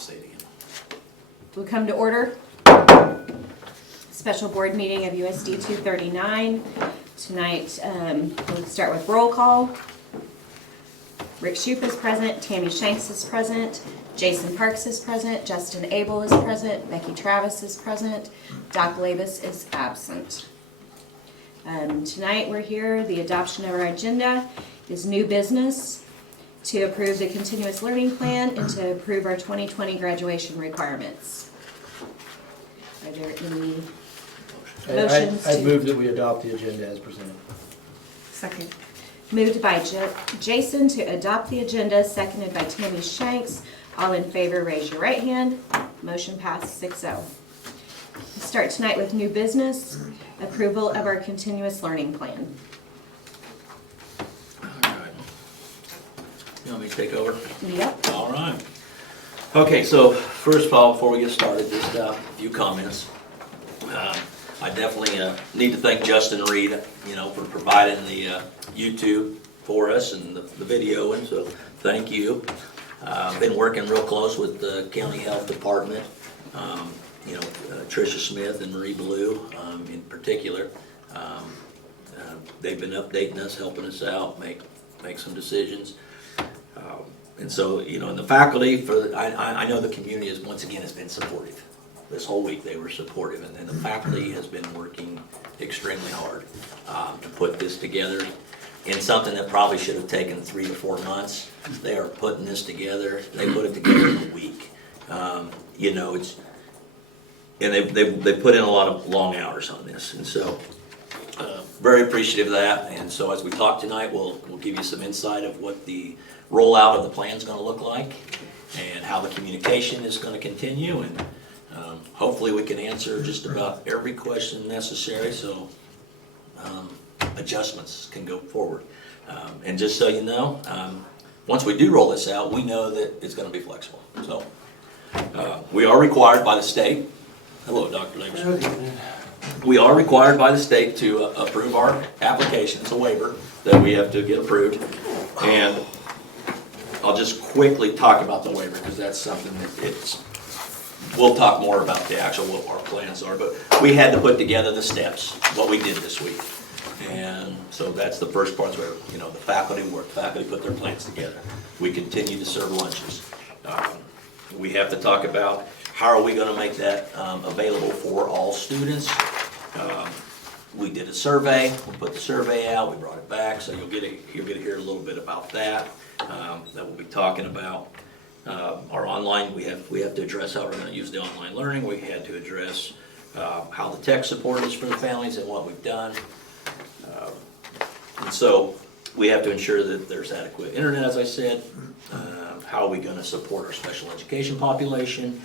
say it again. We'll come to order. Special board meeting of USD 239. Tonight, we'll start with roll call. Rick Shoup is present, Tammy Shanks is present, Jason Parks is present, Justin Abel is present, Becky Travis is present, Doc Labus is absent. Tonight we're here, the adoption of our agenda is new business to approve the continuous learning plan and to approve our 2020 graduation requirements. Are there any motions? I move that we adopt the agenda as presented. Second. Moved by Jason to adopt the agenda, seconded by Tammy Shanks. All in favor, raise your right hand. Motion passed 6-0. We'll start tonight with new business, approval of our continuous learning plan. All right. You want me to take over? Yep. All right. Okay, so first of all, before we get started, just a few comments. I definitely need to thank Justin Reed, for providing the YouTube for us and the video, and so thank you. I've been working real close with the County Health Department, Tricia Smith and Marie Blue in particular. They've been updating us, helping us out, make some decisions. And so, and the faculty, I know the community has once again has been supportive. This whole week they were supportive, and the faculty has been working extremely hard to put this together in something that probably should have taken 3 to 4 months. They are putting this together. They put it together in a week. It's and they put in a lot of long hours on this, and so very appreciative of that. And so as we talk tonight, we'll give you some insight of what the rollout of the plan is going to look like and how the communication is going to continue, and hopefully we can answer just about every question necessary so adjustments can go forward. And just so you know, once we do roll this out, we know that it's going to be flexible. So we are required by the state. Hello, Dr. Labus. We are required by the state to approve our application. It's a waiver that we have to get approved. And I'll just quickly talk about the waiver because that's something that we'll talk more about the actual what our plans are, but we had to put together the steps, what we did this week. And so that's the first part where, the faculty work, the faculty put their plans together. We continue to serve lunches. We have to talk about how are we going to make that available for all students. We did a survey, we put the survey out, we brought it back, so you'll get to hear a little bit about that. That we'll be talking about. Our online, we have to address how we're going to use the online learning. We had to address how the tech support is for the families and what we've done. And so we have to ensure that there's adequate internet, as I said. How are we going to support our special education population?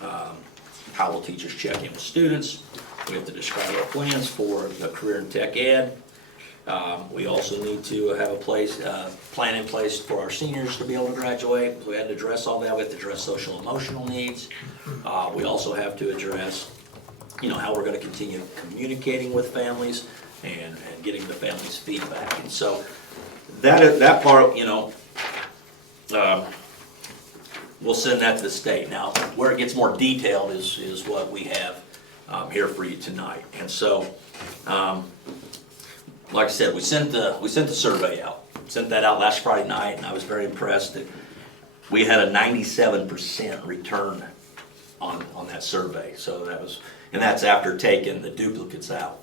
How will teachers check in with students? We have to describe our plans for the career in tech ed. We also need to have a plan in place for our seniors to be able to graduate. We had to address all that. We have to address social emotional needs. We also have to address, how we're going to continue communicating with families and getting the families' feedback. And so that part, we'll send that to the state. Now, where it gets more detailed is what we have here for you tonight. And so. Like I said, we sent the survey out. Sent that out last Friday night, and I was very impressed that we had a 97% return on that survey. So that's after taking the duplicates out.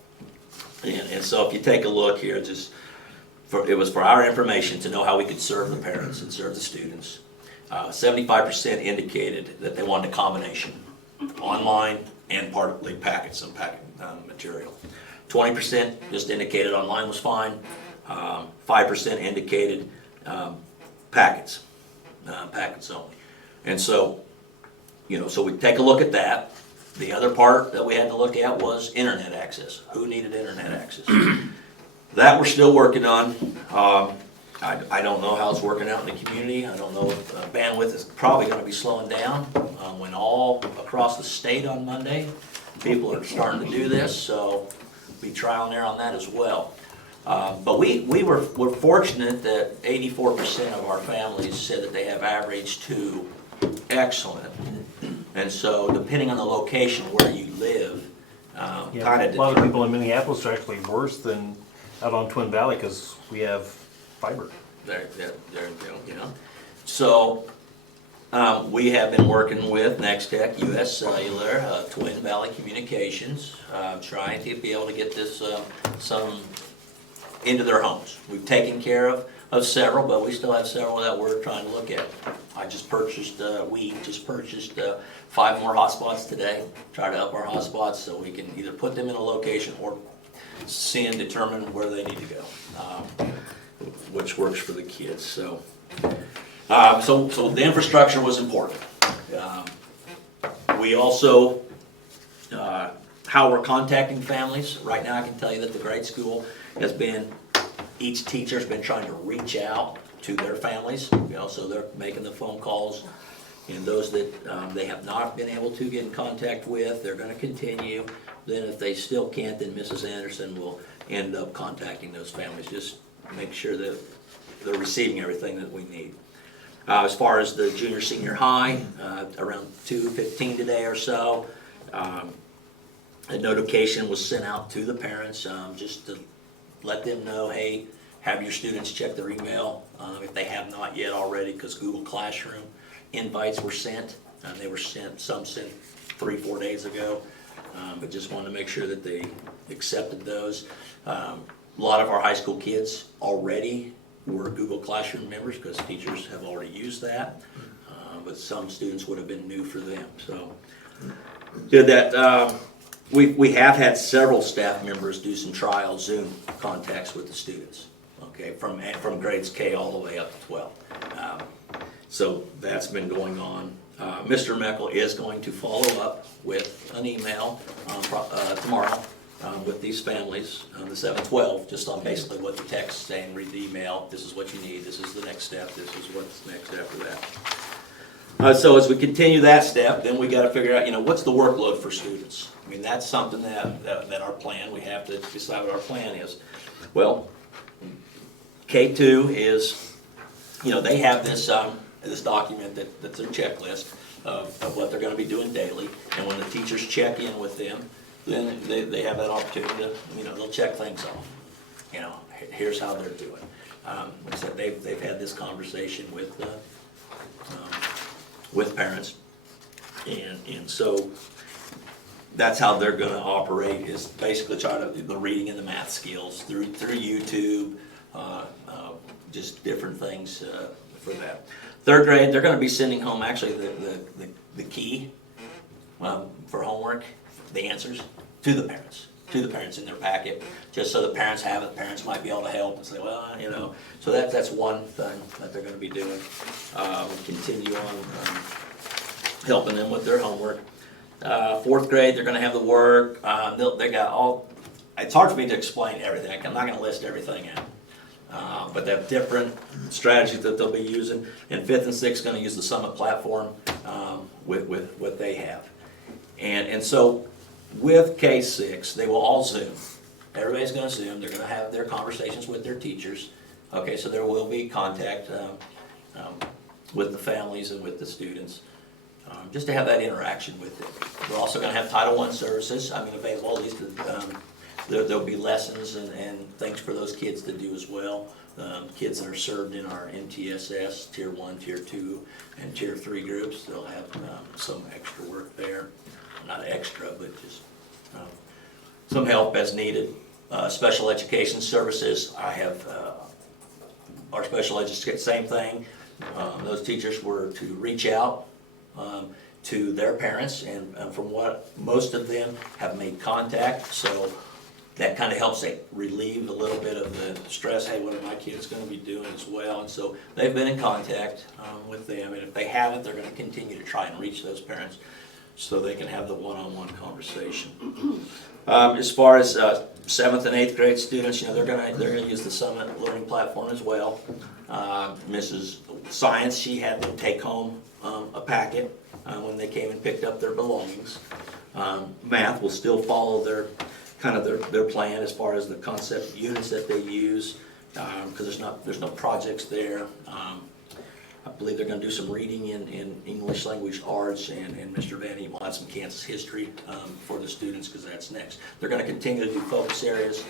And so if you take a look here, it was for our information to know how we could serve the parents and serve the students. 75% indicated that they wanted a combination, online and partly some packet material. 20% just indicated online was fine. 5% indicated packets only. And so, so we take a look at that. The other part that we had to look at was internet access. Who needed internet access? That we're still working on. I don't know how it's working out in the community. I don't know if bandwidth is probably going to be slowing down when all across the state on Monday people are starting to do this. So be trial and error on that as well. But we're fortunate that 84% of our families said that they have average to excellent And so depending on the location where you live, Yeah, kind of a lot of people in Minneapolis are actually worse than out on Twin Valley because we have fiber. There you go. So, we have been working with Next Tech, US Cellular, Twin Valley Communications, trying to be able to get this, some into their homes. We've taken care of several, but we still have several that we're trying to look at. We just purchased 5 more hotspots today, try to up our hotspots so we can either put them in a location or see and determine where they need to go, which works for the kids. So the infrastructure was important. We also, how we're contacting families. Right now, I can tell you that the grade school has been, each teacher's been trying to reach out to their families, so they're making the phone calls. And those that they have not been able to get in contact with, they're gonna continue. Then if they still can't, then Mrs. Anderson will end up contacting those families, just make sure that they're receiving everything that we need. As far as the junior, senior high, around 2:15 today or so, a notification was sent out to the parents, just to let them know, hey, have your students check their email, if they have not yet already, because Google Classroom invites were sent, and they were sent, some sent 3-4 days ago, but just wanted to make sure that they accepted those. A lot of our high school kids already were Google Classroom members because teachers have already used that, but some students would have been new for them. So did that. We have had several staff members do some trial Zoom contacts with the students, okay, from grades K all the way up to 12. So that's been going on. Mr. Meckel is going to follow up with an email tomorrow with these families, the 7-12, just on basically what the text saying, read the email, this is what you need, this is the next step, this is what's next after that. So as we continue that step, then we gotta figure out, what's the workload for students? I mean, that's something that our plan, we have to decide what our plan is. Well, K2 is, they have this document that's their checklist of what they're gonna be doing daily, and when the teachers check in with them, then they have that opportunity to, they'll check things off. Here's how they're doing. Like I said, they've had this conversation with parents, and so that's how they're gonna operate, is basically try to do the reading and the math skills through YouTube, just different things for that. 3rd grade, they're gonna be sending home actually the key for homework, the answers, to the parents in their packet, just so the parents have it. Parents might be able to help and say, well, so that's one thing that they're gonna be doing. We'll continue on helping them with their homework. 4th grade, they're gonna have the work. They got all, it's hard for me to explain everything. I'm not gonna list everything out. But they have different strategies that they'll be using. And 5th and 6th gonna use the Summit platform with what they have. And so with K6, they will all Zoom. Everybody's gonna Zoom. They're gonna have their conversations with their teachers. Okay, so there will be contact with the families and with the students, just to have that interaction with them. We're also gonna have Title I services, available, at least there'll be lessons and things for those kids to do as well. Kids that are served in our MTSS, Tier 1, Tier 2, and Tier 3 groups, they'll have some extra work there. Not extra, but just some help as needed. Special education services, I have our special education, same thing. Those teachers were to reach out to their parents, and from what most of them have made contact, so that kind of helps relieve a little bit of the stress. Hey, what are my kids going to be doing as well? And so they've been in contact with them, and if they haven't, they're going to continue to try and reach those parents so they can have the one-on-one conversation. As far as 7th and 8th grade students, they're gonna use the Summit Learning Platform as well. Mrs. Science, she had them take home a packet when they came and picked up their belongings. Math will still follow their plan as far as the concept units that they use, because there's no projects there. I believe they're gonna do some reading in English language arts, and Mr. Van Eaton will have some Kansas history for the students, because that's next. They're gonna continue to do focus areas,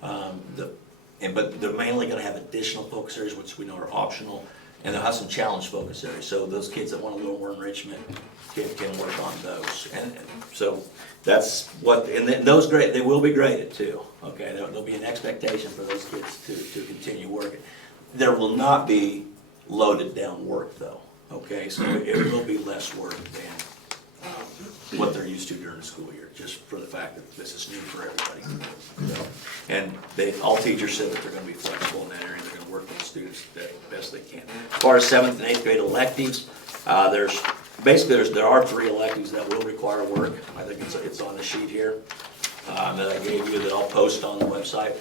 but they're mainly gonna have additional focus areas, which we know are optional, and they'll have some challenge focus areas, so those kids that want a little more enrichment can work on those. And so that's what, and then those grade, they will be graded too, okay? There'll be an expectation for those kids to continue working. There will not be loaded down work though, okay? So it will be less work than what they're used to during the school year, just for the fact that this is new for everybody. So, and all teachers said that they're gonna be flexible in that area, they're gonna work with the students the best they can. As far as 7th and 8th grade electives, there are 3 electives that will require work. I think it's on the sheet here that I gave you that I'll post on the website.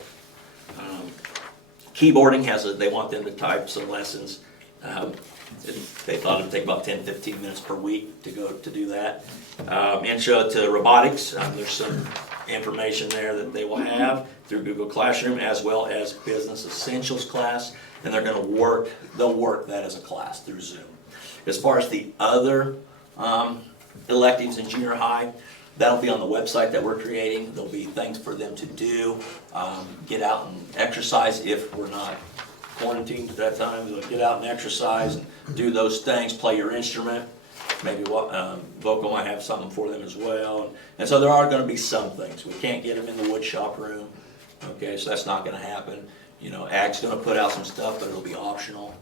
Keyboarding they want them to type some lessons. They thought it would take about 10-15 minutes per week to do that. Intro to robotics, there's some information there that they will have through Google Classroom, as well as Business Essentials class, and they'll work that as a class through Zoom. As far as the other electives in junior high, that'll be on the website that we're creating. There'll be things for them to do, get out and exercise if we're not quarantined at that time. They'll get out and exercise and do those things, play your instrument. Maybe vocal might have something for them as well. And so there are going to be some things. We can't get them in the wood shop room, okay, so that's not going to happen. You know, AG's going to put out some stuff, but it'll be optional.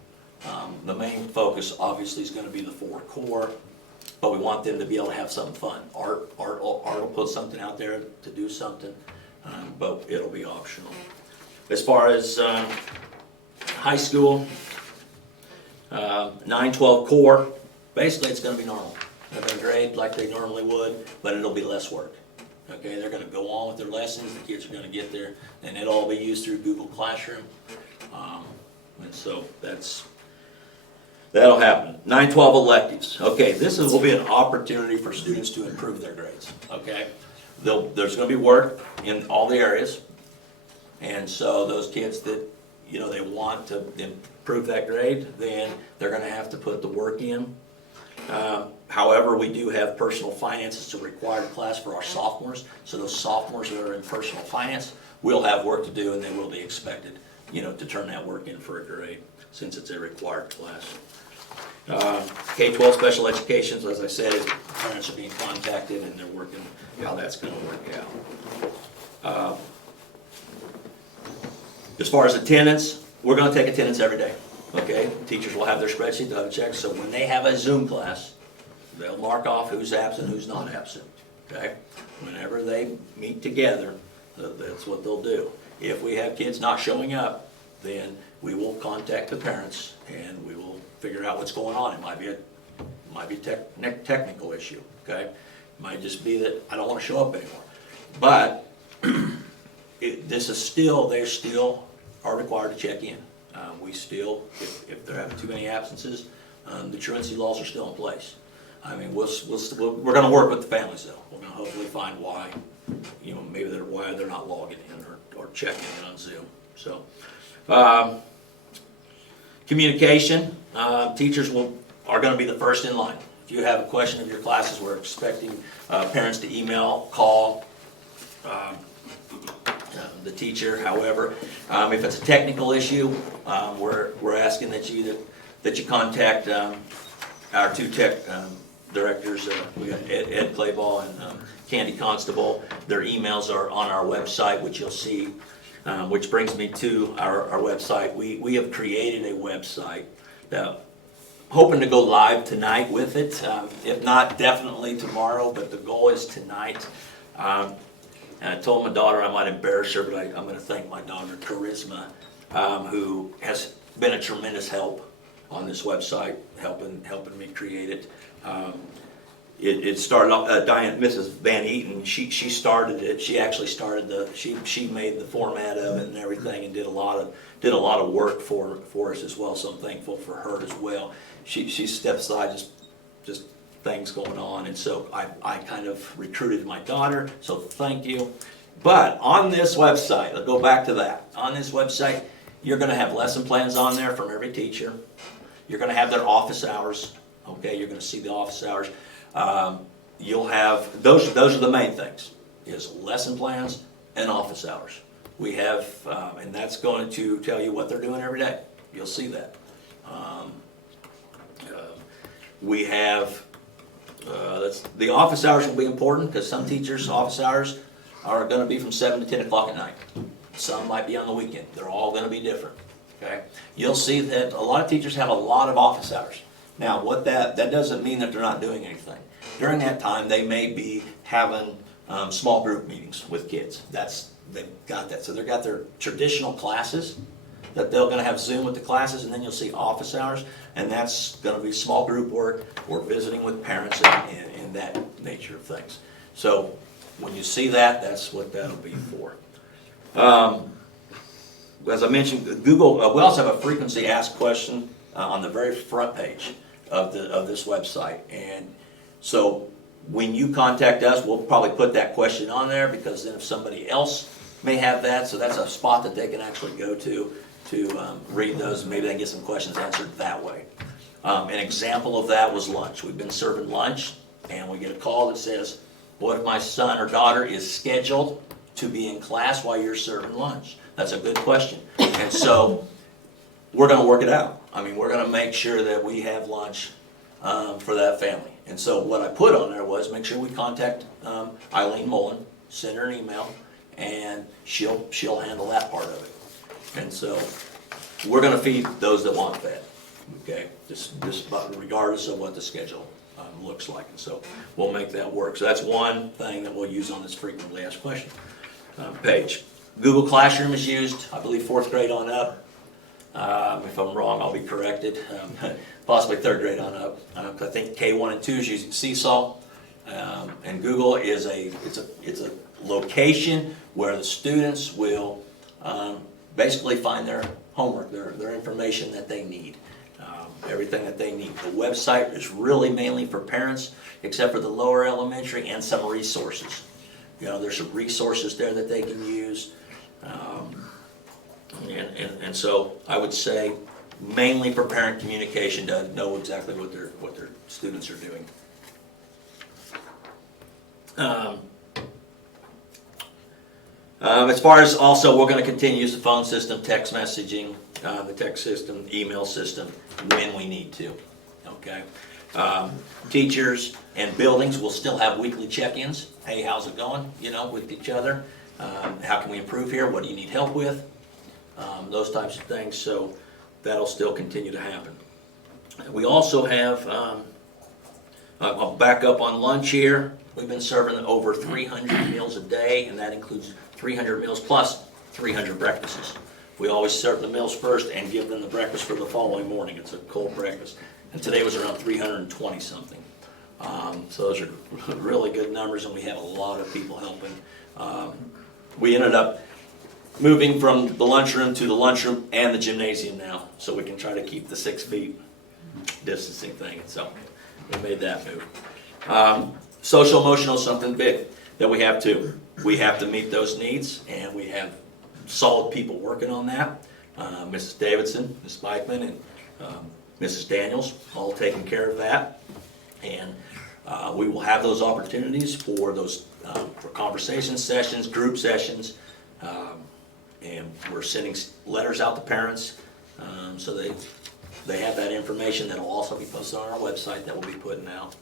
The main focus obviously is going to be the 4 core, but we want them to be able to have something fun. Art will put something out there to do something, but it'll be optional. As far as high school, 9-12 core, basically it's going to be normal. They're going to grade like they normally would, but it'll be less work. Okay, they're going to go on with their lessons, the kids are going to get there, and it'll all be used through Google Classroom. And so that'll happen. 9-12 electives. Okay, will be an opportunity for students to improve their grades. Okay, there's going to be work in all the areas, and so those kids that they want to improve that grade, then they're going to have to put the work in. However, we do have personal finance as a required class for our sophomores, so those sophomores that are in personal finance will have work to do, and they will be expected, to turn that work in for a grade, since it's a required class. K-12 special education, as I said, parents are being contacted, and they're working how that's going to work out. As far as attendance, we're going to take attendance every day. Okay, teachers will have their spreadsheet, they'll have to check, so when they have a Zoom class, they'll mark off who's absent, who's not absent, okay? Whenever they meet together, that's what they'll do. If we have kids not showing up, then we will contact the parents and we will figure out what's going on. It might be a technical issue, okay? It might just be that I don't want to show up anymore. But they still are required to check in. We still, if they're having too many absences, the truancy laws are still in place. I mean, we're going to work with the families though. We're going to hopefully find why, maybe why they're not logging in or checking in on Zoom. So, communication, teachers are going to be the first in line. If you have a question of your classes, we're expecting parents to email, call the teacher. However, if it's a technical issue, we're asking that you contact our 2 tech directors. We got Ed Clayball and Candy Constable. Their emails are on our website, which you'll see. Which brings me to our website. We have created a website, hoping to go live tonight with it. If not, definitely tomorrow, but the goal is tonight. And I told my daughter I might embarrass her, but I'm going to thank my daughter, Charisma, who has been a tremendous help on this website, helping me create it. It started off, Mrs. Van Eaton, she started it. She actually started she made the format of it and everything, and did a lot of work for us as well. So I'm thankful for her as well. She stepped aside, just things going on, and so I kind of recruited my daughter. So thank you. But on this website, I'll go back to that. On this website, you're going to have lesson plans on there from every teacher. You're gonna have their office hours, okay, you're gonna see the office hours. You'll have, those are the main things, is lesson plans and office hours. We have, and that's going to tell you what they're doing every day. You'll see that. We have, the office hours will be important because some teachers' office hours are gonna be from 7 to 10 o'clock at night. Some might be on the weekend. They're all gonna be different, okay? You'll see that a lot of teachers have a lot of office hours. Now, that doesn't mean that they're not doing anything. During that time, they may be having small group meetings with kids. They've got that. So they've got their traditional classes that they're gonna have Zoom with the classes, and then you'll see office hours, and that's gonna be small group work or visiting with parents and that nature of things. So when you see that, that's what that'll be for. As I mentioned, Google, we also have a frequency asked question on the very front page of this website. And so when you contact us, we'll probably put that question on there, because then if somebody else may have that, so that's a spot that they can actually go to read those, and maybe they can get some questions answered that way. An example of that was lunch. We've been serving lunch, and we get a call that says, what if my son or daughter is scheduled to be in class while you're serving lunch? That's a good question. And so we're gonna work it out. I mean, we're gonna make sure that we have lunch for that family. And so what I put on there was make sure we contact Eileen Mullen, send her an email, and she'll handle that part of it. And so we're gonna feed those that want fed, okay? Just regardless of what the schedule looks like. And so we'll make that work. So that's one thing that we'll use on this frequently asked question page. Google Classroom is used, I believe, 4th grade on up. If I'm wrong, I'll be corrected. Possibly 3rd grade on up. I think K1 and 2 is using Seesaw. And Google is it's a location where the students will basically find their homework, their information that they need. Everything that they need. The website is really mainly for parents, except for the lower elementary, and some resources. You know, there's some resources there that they can use. And so I would say mainly for parent communication to know exactly what their students are doing. As far as also, we're going to continue to use the phone system, text messaging, the text system, email system when we need to. Okay. Teachers and buildings will still have weekly check-ins. Hey, how's it going? You know, with each other. How can we improve here? What do you need help with? Those types of things. So that'll still continue to happen. We also have, I'll back up on lunch here. We've been serving over 300 meals a day, and that includes 300 meals plus 300 breakfasts. We always serve the meals first and give them the breakfast for the following morning. It's a cold breakfast. And today was around 320 something. So those are really good numbers, and we have a lot of people helping. We ended up moving from the lunchroom to the lunchroom and the gymnasium now, so we can try to keep the 6 feet distancing thing. So we made that move. Social emotional is something big that we have to. We have to meet those needs, and we have solid people working on that. Mrs. Davidson, Ms. Bikeman, and Mrs. Daniels, all taking care of that. And we will have those opportunities for those for conversation sessions, group sessions, and we're sending letters out to parents so they have that information that will also be posted on our website that we'll be putting out.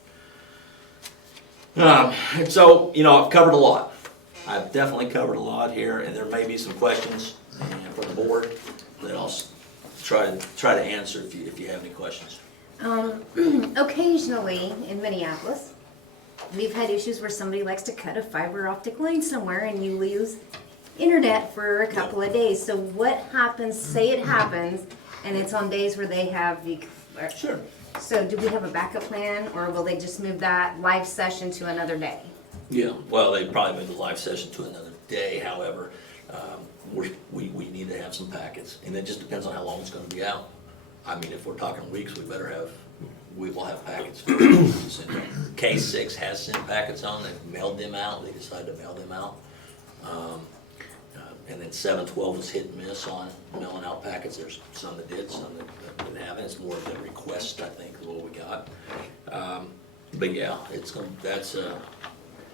And so, you know, I've covered a lot. I've definitely covered a lot here, and there may be some questions from the board that I'll try to answer if you have any questions. Occasionally in Minneapolis, we've had issues where somebody likes to cut a fiber optic line somewhere and you lose internet for a couple of days. So what happens, say it happens, and it's on days where they have the... Sure. So do we have a backup plan, or will they just move that live session to another day? Yeah, well, they probably move the live session to another day. However, we need to have some packets, and it just depends on how long it's going to be out. I mean, if we're talking weeks, we will have packets. K6 has sent packets on. They've mailed them out. They decided to mail them out. And then and 712 was hit and miss on mailing out packets. There's some that did, some that didn't have it. It's more of the request, I think, is what we got. But yeah,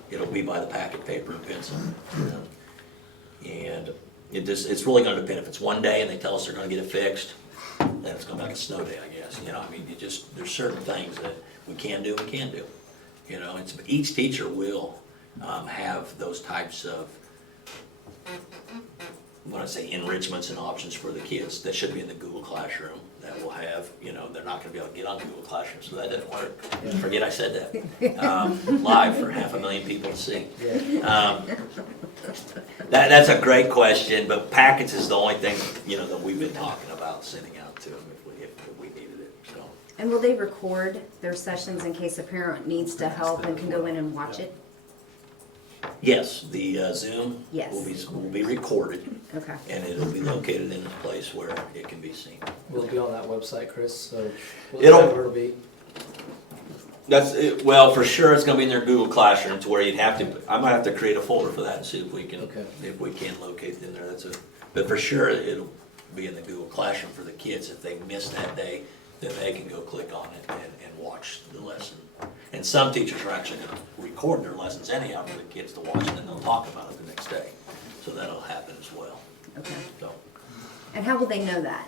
it'll be by the packet, paper and pencil. And it's really gonna depend. If it's one day and they tell us they're gonna get it fixed, then it's gonna be like a snow day, I guess. You know, I mean, there's certain things that we can do and can't do. You know, each teacher will have those types of, when I say enrichments and options for the kids, that should be in the Google Classroom, that will have, you know, they're not gonna be able to get on Google Classroom, so that didn't work. Forget I said that. Live for 500,000 people to see. That's a great question, but packets is the only thing, you know, that we've been talking about sending out to them if we needed it, so. And will they record their sessions in case a parent needs to help and can go in and watch it? Yes, the Zoom Yes. will be recorded, Okay. and it'll be located in a place where it can be seen. Will it be on that website, Chris? So It'll- be. That's it. Well, for sure, it's gonna be in their Google Classroom to where you'd have to, I might have to create a folder for that and see if we can, Okay. locate it in there. But for sure, it'll be in the Google Classroom for the kids. If they miss that day, then they can go click on it and watch the lesson. And some teachers are actually gonna record their lessons anyhow for the kids to watch, and then they'll talk about it the next day. So that'll happen as well, Okay. so, And how will they know that?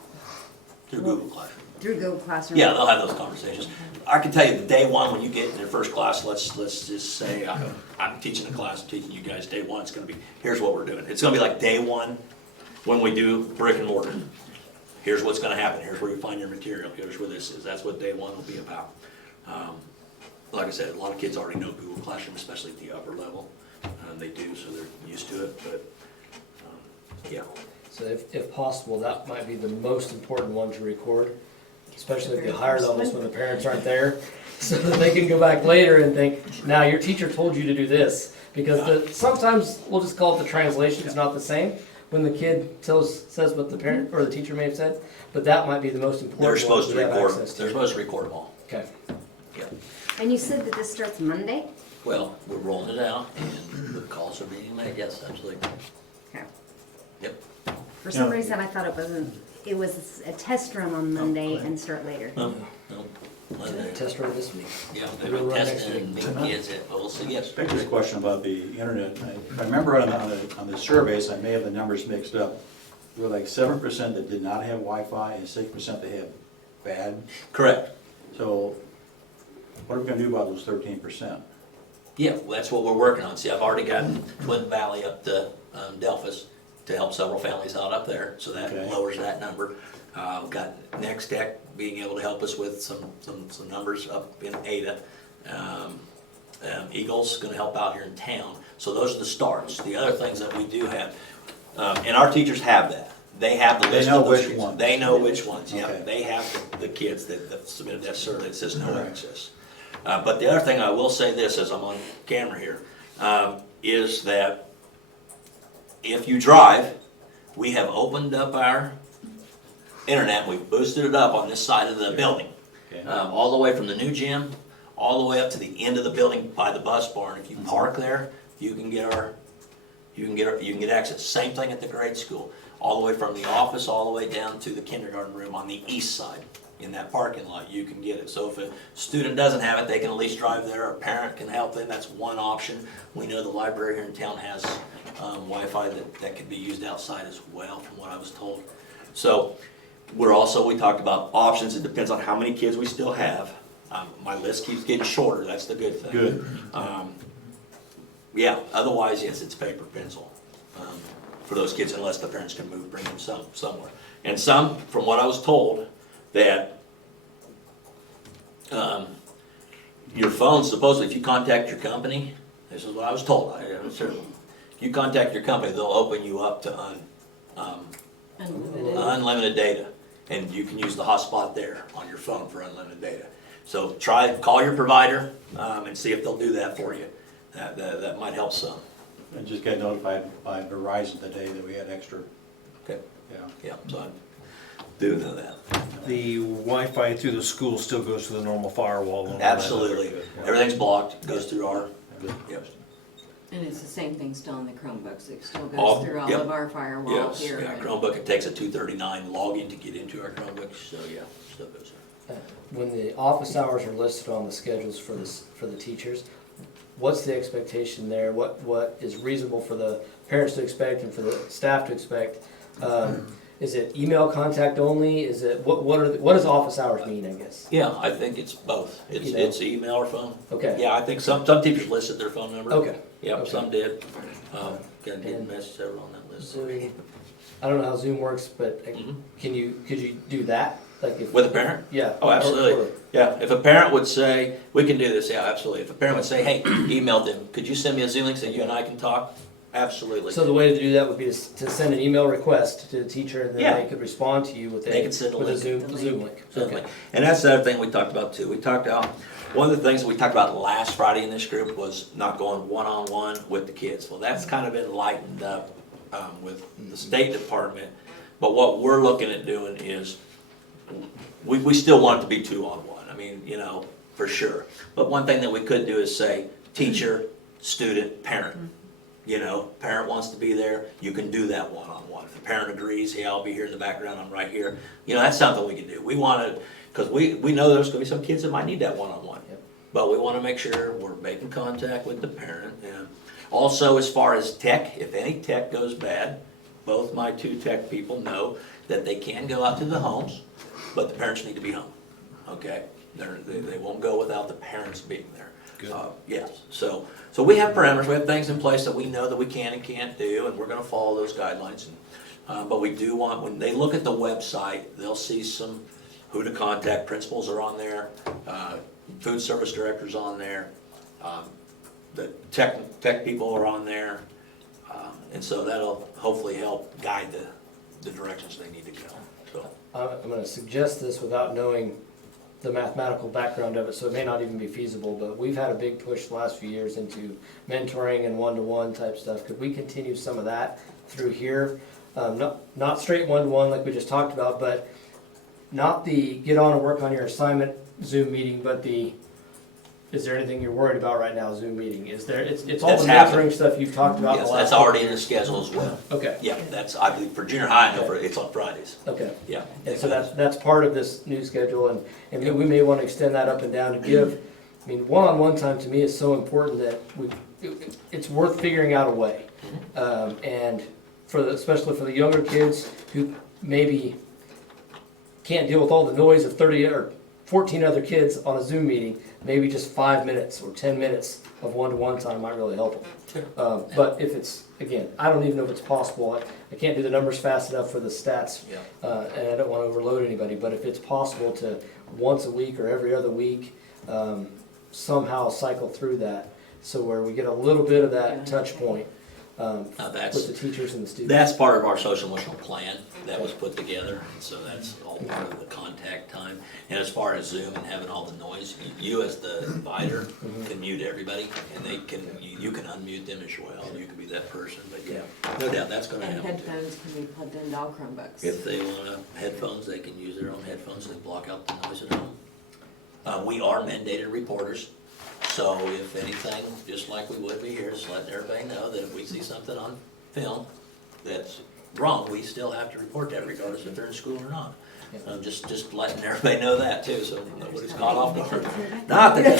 through Google Classroom. Through Google Classroom? Yeah, they'll have those conversations. I can tell you the day one, when you get in their first class, let's just say, I'm teaching a class, I'm teaching you guys day one, it's gonna be, here's what we're doing. It's gonna be like day one, when we do brick and mortar. Here's what's gonna happen, here's where you find your material, here's where this is, that's what day one will be about. Like I said, a lot of kids already know Google Classroom, especially at the upper level. They do, so they're used to it, but, yeah. So if possible, that might be the most important one to record, especially at the higher levels when the parents aren't there, so that they can go back later and think, now your teacher told you to do this. Because sometimes we'll just call it the translation's not the same when the kid says what the parent or the teacher may have said, but that might be the most important They're one supposed to we have record, access to. they're supposed to record them all, Okay. yeah. And you said that this starts Monday? Well, we're rolling it out, and the calls are being made, yes, absolutely. Okay. Yep. For some Yeah. reason, I thought it was a test run on Monday and start later. No, Monday. Test run this week. Yeah, they've We'll been run next testing and week. meeting kids, but we'll see, yes. Back to this question about the internet. If I remember on the surveys, I may have the numbers mixed up. There were like 7% that did not have Wi-Fi and 6% that had bad. Correct. So what are we gonna do about those 13%? Yeah, well, that's what we're working on. See, I've already gotten Twin Valley up to Delphus to help several families out up there, so that Okay. lowers that number. We've got Next Tech being able to help us with some numbers up in Ada. Eagle's gonna help out here in town. So those are the starts. The other things that we do have, and our teachers have that. They have the They list know of those which kids. ones. They know which ones, yeah. Okay. They have the kids that submitted that survey that says no All right. access. But the other thing I will say this, as I'm on camera here, is that if you drive, we have opened up our internet, we've boosted it up on this side of the building. Okay. All the way from the new gym, all the way up to the end of the building by the bus barn. If you park there, you can get access. Same thing at the grade school. All the way from the office, all the way down to the kindergarten room on the east side. In that parking lot, you can get it. So if a student doesn't have it, they can at least drive there, a parent can help them, that's one option. We know the library here in town has Wi-Fi that can be used outside as well, from what I was told. So we talked about options, it depends on how many kids we still have. My list keeps getting shorter, that's the good thing. Good. Yeah, otherwise, yes, it's paper, pencil, for those kids, unless the parents can bring them somewhere. And some, from what I was told, that your phone, supposedly, if you contact your company, this is what I was told, I'm certain, if you contact your company, they'll open you up to unlimited data, and you can use the hotspot there on your phone for unlimited data. So call your provider and see if they'll do that for you. That might help some. I just got notified by Verizon today that we had extra, Okay. yeah. Yeah, so I do know that. The Wi-Fi through the school still goes through the normal firewall. and all that. Absolutely. Everything's blocked, goes through our, yep. And it's the same thing still in the Chromebooks, it still Oh, goes through all yep. of our firewall Yes, here. yeah, and- Chromebook, it takes a 239 login to get into our Chromebook, so yeah, stuff goes there. When the office hours are listed on the schedules for the teachers, what's the expectation there? What is reasonable for the parents to expect and for the staff to expect? Is it email contact only? Is it, what does office hours mean, I guess? Yeah, I think it's both. It's email or phone. Okay. Yeah, I think some teachers listed their phone number. Okay. Yep, Okay. some did. Got a good And message over on that list. Zoom, I don't know how Zoom works, but Mhm. could you do that? Like if With a parent? Yeah. Oh, absolutely. Yeah, if a parent would say, we can do this, yeah, absolutely. If a parent would say, hey, email them, could you send me a Zoom link so you and I can talk? Absolutely. So the way to do that would be to send an email request to the teacher, and then Yeah. they could respond to you with They can send a with a link. Zoom link. Certainly. And that's the other thing we talked about too. We talked about, one of the things that we talked about last Friday in this group was not going one-on-one with the kids. Well, that's kind of been lightened up with the State Department. But what we're looking at doing is, we still want it to be two-on-one. I mean, you know, for sure. But one thing that we could do is say, teacher, student, parent. You know, parent wants to be there, you can do that one-on-one. If the parent agrees, hey, I'll be here in the background, I'm right here. You know, that's something we can do. We want to, because we know there's going to be some kids that might need that one-on-one. Yep. But we want to make sure we're making contact with the parent. And also, as far as tech, if any tech goes bad, both my two tech people know that they can go out to the homes, but the parents need to be home, okay? They won't go without the parents being there. Good. Yes, so we have parameters, we have things in place that we know that we can and can't do, and we're gonna follow those guidelines. But we do want, when they look at the website, they'll see some who to contact, principals are on there, food service directors on there, the tech people are on there, and so that'll hopefully help guide the directions they need to go, so. I'm going to suggest this without knowing the mathematical background of it, so it may not even be feasible, but we've had a big push the last few years into mentoring and one-to-one type stuff. Could we continue some of that through here? Not straight one-to-one like we just talked about, but not the get on and work on your assignment Zoom meeting, but the, is there anything you're worried about right now Zoom meeting? Is there, it's all That's the happening. mentoring stuff you've talked about the Yes, last. that's already in the schedule as well. Okay, Yeah, that's, I believe, for junior high, I know it's on Fridays, okay. yeah. And so that's part of this new schedule, and we may want to extend that up and down to give, I mean, one-on-one time to me is so important that it's worth figuring out a way. And especially for the younger kids who maybe can't deal with all the noise of 30 or 14 other kids on a Zoom meeting, maybe just 5 minutes or 10 minutes of one-to-one time might really help them. But if it's, again, I don't even know if it's possible. I can't do the numbers fast enough for the stats, Yeah. and I don't want to overload anybody, but if it's possible to once a week or every other week, somehow cycle through that, so where we get a little bit of that touch point Now with the teachers and the students. that's part of our social emotional plan that was put together, and so that's all part of the contact time. And as far as Zoom and having all the noise, you as the inviter can mute everybody, and you can unmute them as well, you can be that person, but yeah, no doubt, that's gonna And happen too. headphones can be plugged into all Chromebooks. If they want headphones, they can use their own headphones, they block out the noise at home. We are mandated reporters, so if anything, just like we would be here, just letting everybody know that if we see something on film that's wrong, we still have to report that regardless if they're in school or not. Just letting everybody know that too, so nobody's caught off guard. Not that that's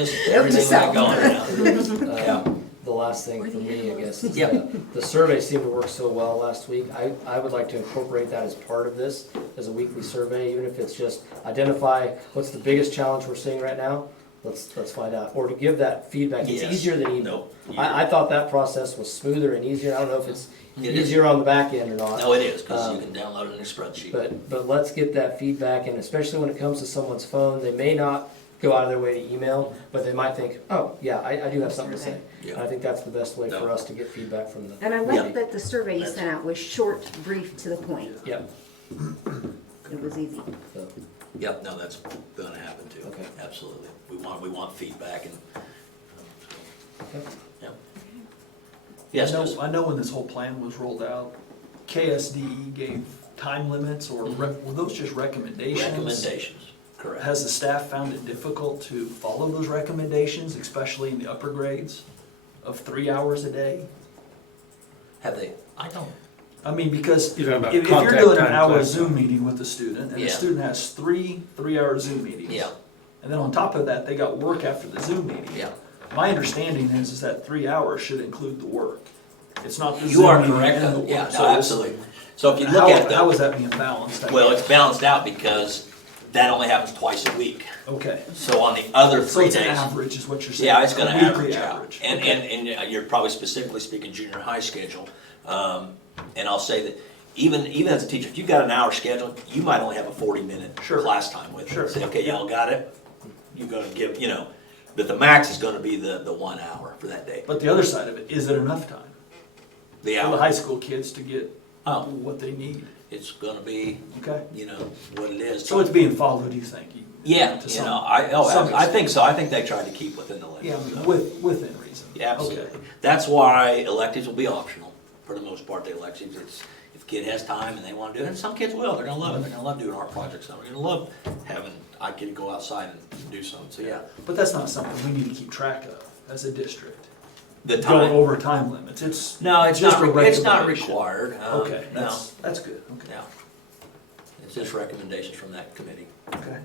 just everything got going, yeah. The last thing for me, I guess, is Yeah. the survey seemed to work so well last week. I would like to incorporate that as part of this, as a weekly survey, even if it's just identify what's the biggest challenge we're seeing right now. Let's find out, or to give that feedback. It's Yes. easier than email. Nope. I thought that process was smoother and easier. I don't know if it's It is. easier on the back end or not. No, it is, because you can download it in a spreadsheet. But let's get that feedback, and especially when it comes to someone's phone, they may not go out of their way to email, but they might think, oh, yeah, I do have something to say. Yeah. And I think that's the best way for No. us to get feedback from the. And I Yeah. like that the survey you sent out was short, brief, to the point. Yep. It was easy. So, Yep, no, that's gonna happen too. Okay. Absolutely. We want feedback and, okay. yep. Yes, Chris? I know when this whole plan was rolled out, KSDE gave time limits, or were those just recommendations? Recommendations, correct. Has the staff found it difficult to follow those recommendations, especially in the upper grades? of 3 hours a day? Have they, I don't, I mean, because You're talking about if you're contact doing an time hour class. Zoom meeting with the student, and the Yeah. student has three-hour Zoom meetings. yeah, And then on top of that, they got work after the Zoom meeting. yeah. My understanding is that 3 hours should include the work. It's not the You Zoom are meeting correct, and the though. work. Yeah, So no, it's- absolutely. So if you look at How is the, that being balanced? I well, guess? it's balanced out because that only happens twice a week. Okay. So on the other So 3 it's an days. average is what you're saying? Yeah, it's gonna A weekly average out. average. And, Okay. and you're probably specifically speaking junior high schedule. And I'll say that even as a teacher, if you've got an hour schedule, you might only have a 40-minute Sure. class time with Sure. it. Say, okay, y'all got it? You're gonna give, but the max is gonna be the 1 hour for that day. But the other side of it, is it enough time The for the hour, high school kids to get oh, what they need? it's gonna be, Okay. what it is. So it's being followed, you think? Yeah, to some- some I think so. I think they tried to keep within the limits. Yeah, I mean, so. within reason. Yeah, absolutely. Okay. That's why electives will be optional, for the most part, the electives. It's, if a kid has time and they wanna do it, and some kids will, they're gonna love it, they're gonna love doing art projects, they're gonna love having, I get to go outside and do something, so yeah. But that's not something we need to keep track of as a district. The Going time, over time limits, it's. no, it's just not, a it's not recommendation. required. Okay, No, that's good, okay. no. It's just recommendations from that committee. Okay.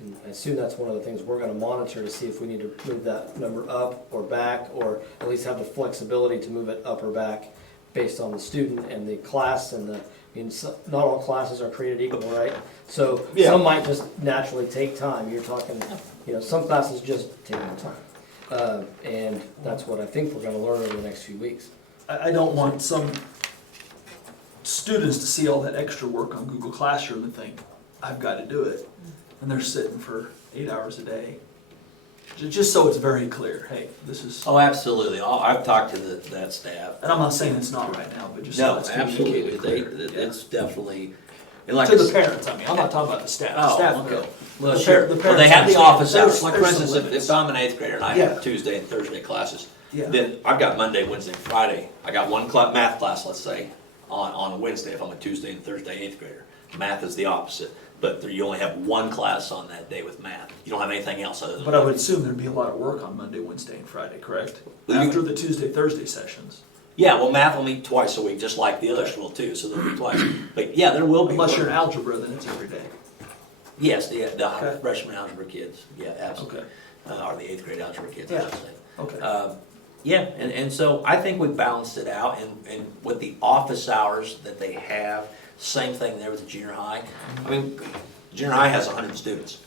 And I assume that's one of the things we're gonna monitor to see if we need to move that number up or back, or at least have the flexibility to move it up or back based on the student and the class and not all classes are created equal, right? So Yeah. some might just naturally take time, you're talking, some classes just take more time. And that's what I think we're gonna learn over the next few weeks. I don't want some students to see all that extra work on Google Classroom and think, I've got to do it. And they're sitting for 8 hours a day. Just so it's very clear, hey, this is, Oh, absolutely. I've talked to that staff. and I'm not saying it's not right now, but just so No, it's absolutely. communicated clear. It's definitely, and Yeah. like. To I the s- parents, I mean, I'm not talking about the staff. The Oh, staff okay. know. Well, The sure. par- the Well, they parents have the understand office there's- hours. Like, for there's some instance, limits. if I'm an 8th grader and I Yeah. have Tuesday and Thursday classes, Yeah. then I've got Monday, Wednesday, and Friday. I got one math class, let's say, on a Wednesday if I'm a Tuesday and Thursday 8th grader. Math is the opposite, but you only have one class on that day with math. You don't have anything else other than. But I would assume there'd be a lot of work on Monday, Wednesday, and Friday, correct? Well, you- After the Tuesday, Thursday sessions. Yeah, well, math will meet twice a week, just like the other school too, so there'll be twice. But yeah, there will be. Unless you're in work. algebra, then it's every day. Yes, the Okay. freshman algebra kids, yeah, absolutely. Or the 8th grade algebra kids, I Yeah. should say. Okay. Yeah, and so I think we balanced it out, and with the office hours that they have, same thing there with the junior high. I mean, junior high has 100 students,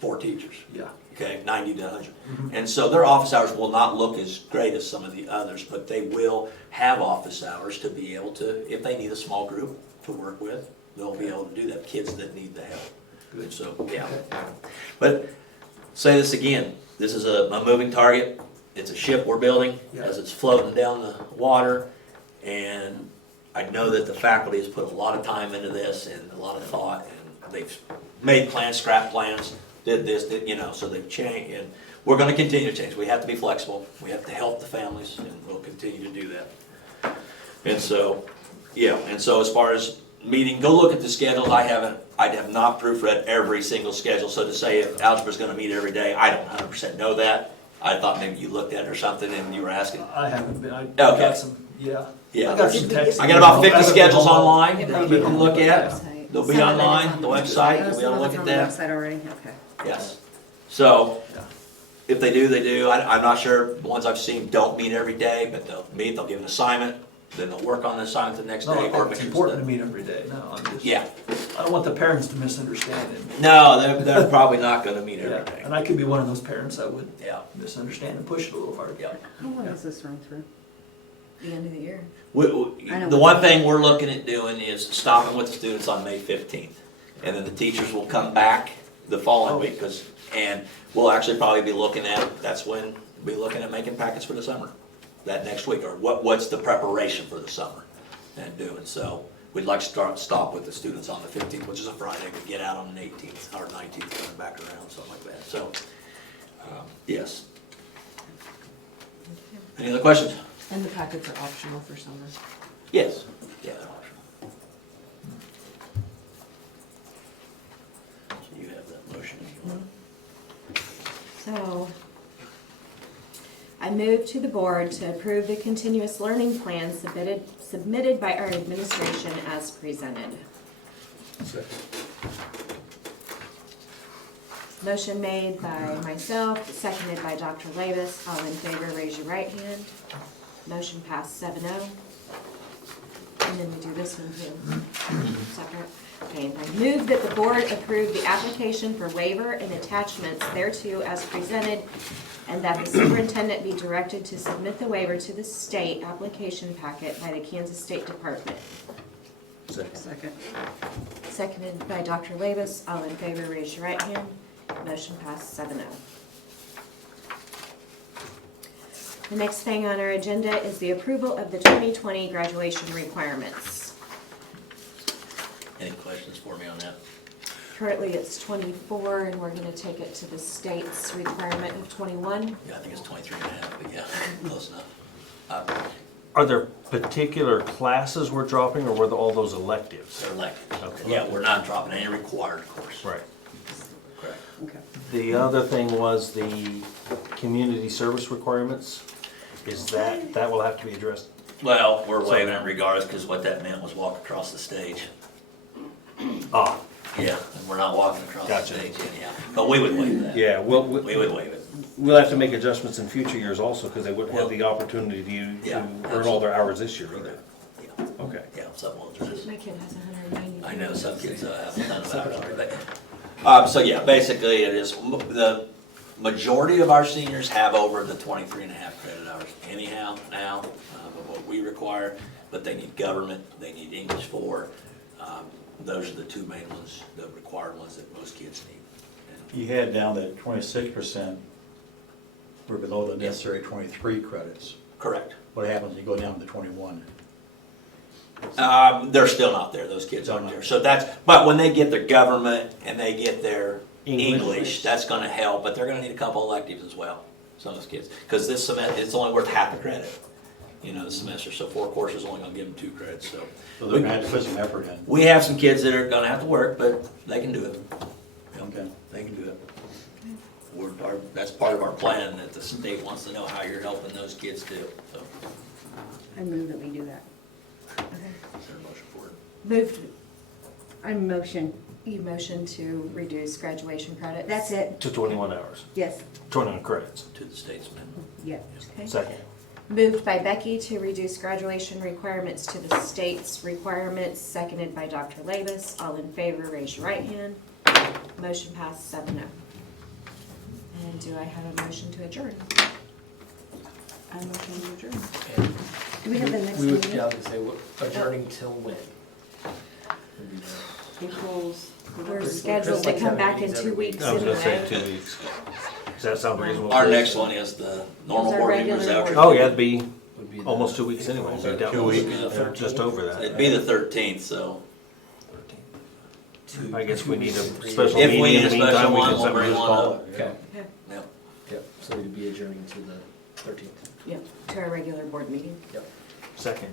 4 teachers, Yeah. okay, 90 to 100. Mhm. And so their office hours will not look as great as some of the others, but they will have office hours to be able to, if they need a small group to work with, they'll be able to do that, kids that need the help. Good, so, yeah. But, say this again, this is a moving target, it's a ship we're building, Yeah. as it's floating down the water, and I know that the faculty has put a lot of time into this and a lot of thought, and they've made plans, scrapped plans, did this, so they've changed, and we're gonna continue to change. We have to be flexible, we have to help the families, and we'll continue to do that. And so, yeah, and so as far as meeting, go look at the schedule. I have not proofread every single schedule, so to say if algebra's gonna meet every day, I don't 100% know that. I thought maybe you looked at it or something and you were asking. I haven't been, I Okay. got some, yeah. Yeah. I got some texts. I got about 50 I haven't schedules been home. online It that might you be can on look the at. website. They'll be Some of it is online, on the the website, Oh, you'll be some able of to it's look on at the that. website already, okay. Yes. So, Yeah. if they do, they do. I'm not sure, the ones I've seen don't meet every day, but they'll meet, they'll give an assignment, then they'll work on the assignment the next No, day. or it's make important to sure meet every day, no, I'm just. Yeah. I don't want the parents to misunderstand it. No, they're probably not gonna meet every Yeah, day. and I could be one of those parents that would Yeah, misunderstand and push it a little hard. yeah. How long does this run through? The end of the year. I know The what one thing we're looking at doing is stopping with the students on May 15th. And then the teachers will come back the following week, and we'll actually probably be looking at, that's when we'll be looking at making packets for the summer. That next week, or what's the preparation for the summer and doing. So we'd like to stop with the students on the 15th, which is a Friday, but get out on the 18th or 19th, coming back around, something like that. So, yes. Any other questions? And the packets are optional for summer. Yes. Yeah, they're optional. So you have that motion if you want. So, I move to the board to approve the continuous learning plan submitted by our administration as presented. Motion made by myself, seconded by Dr. Labus. All in favor, raise your right hand. Motion passed 7-0. And then we do this one too. Separate. Okay, I move that the board approve the application for waiver and attachments thereto as presented, and that the superintendent be directed to submit the waiver to the state application packet by the Kansas State Department. Second. Seconded by Dr. Labus. All in favor, raise your right hand. Motion passed 7-0. The next thing on our agenda is the approval of the 2020 graduation requirements. Any questions for me on that? Currently, it's 24, and we're gonna take it to the state's requirement of 21. Yeah, I think it's 23 and a half, but yeah, close enough. Are there particular classes we're dropping, or were all those electives? They're elected. Okay. Yeah, we're not dropping any required course. Right. Correct. Okay. The other thing was the community service requirements. Is that will have to be addressed? Well, we're waiving it regardless, because what that meant was walk across the stage. Ah, Yeah, and we're not walking across the Gotcha. stage anyhow. But we would waive that. yeah, We would waive it. we'll have to make adjustments in future years also, because they wouldn't have the opportunity to Yeah, earn all their hours this year either. Yeah, Okay. yeah, some will just. My kid has 190. I know some kids have a ton of hours already. So yeah, basically it is, the majority of our seniors have over the 23 and a half credit hours anyhow now, of what we require, but they need government, they need English 4. Those are the two main ones, the required ones that most kids need. You had down that 26% were below the Yes. necessary 23 credits. Correct. What happens when you go down to 21? They're still not there, those kids aren't there. So that's, but when they get their government and they get their English, that's gonna help, but they're gonna need a couple electives as well, some of those kids. Because this semester, it's only worth half the credit, the semester, so 4 courses only gonna give them 2 credits, so. So they're gonna have to put some effort in. We have some kids that are gonna have to work, but they can do it. Okay. They can do it. That's part of our plan, that the state wants to know how you're helping those kids too, so. I move that we do that. Is there a motion for it? Moved, I motion. you motion to reduce graduation credits? That's it. To 21 hours, Yes. 21 credits. To the state's amendment. Yeah. Okay. Second. Moved by Becky to reduce graduation requirements to the state's requirements, seconded by Dr. Labus. All in favor, raise your right hand. Motion passed 7-0. And do I have a motion to adjourn? I motion to adjourn. Do we have the next We would, meeting? yeah, I was gonna say, adjourning till when? April's. We're scheduled to come back in 2 weeks I was gonna say anyway. 2 weeks. Does that sound reasonable? Our next one is the normal Is our board members regular out. board- Oh, yeah, it'd be Would be the- almost 2 weeks anyway. It'd be down 2 weeks. just over that. It'd be the 13th, so. I guess we need a special If meeting we in need the a meantime. special We one, can we'll set bring this one call. up. Okay, Yep. yep, so we'd be adjourning to the 13th. Yep, to our regular board meeting. Yep. Second.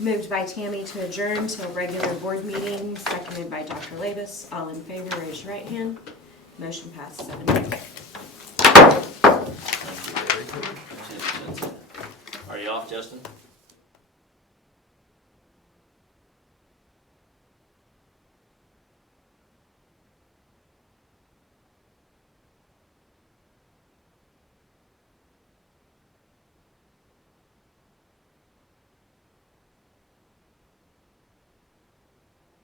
Moved by Tammy to adjourn to a regular board meeting, seconded by Dr. Labus. All in favor, raise your right hand. Motion passed 7-0. Are you off, Justin?